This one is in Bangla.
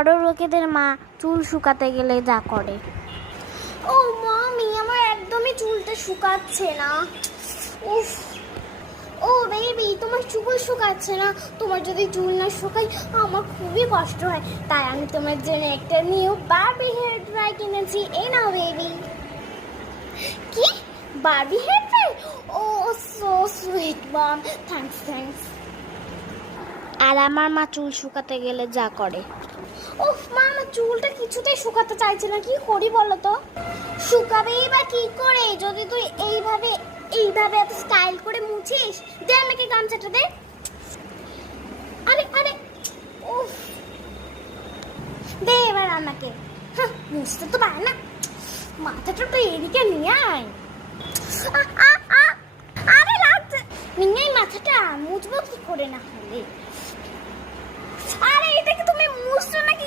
বড় লোকেদের মা চুল শুকাতে গেলে যা করে। ও মামি, আমার একদমই চুলটা শুকাচ্ছে না। উফ, ও বেবি, তোমার চুল শুকাচ্ছে না? তোমার যদি চুল না শুকায় আমার খুবই কষ্ট হয়, তাই আমি তোমার জন্য একটা নিউ বারবি হেয়ার ড্রাই কিনেছি। এই নাও বেবি। কি, বারবি হেয়ার ড্রাই? ও সো সুইট মম, থ্যাঙ্কস। আর আমার মা চুল শুকাতে গেলে যা করে। উফ মা, আমার চুলটা কিছুতেই শুকাতে চাইছে না, কি করি বলো তো? শুকাবেই বা কি করে যদি তুই এইভাবে এত স্টাইল করে মুছিস। দে আমাকে গামছাটা দে। আরে আরে, উফ, দে এবার আমাকে। মুছতে তো পারে না, মাথাটা তো এদিকে নিয়ে আয়। আরে লাগছে, নিয়ে আয় মাথাটা, মুছবো কি করে না হলে? আরে এটা কি তুমি মুছছো নাকি?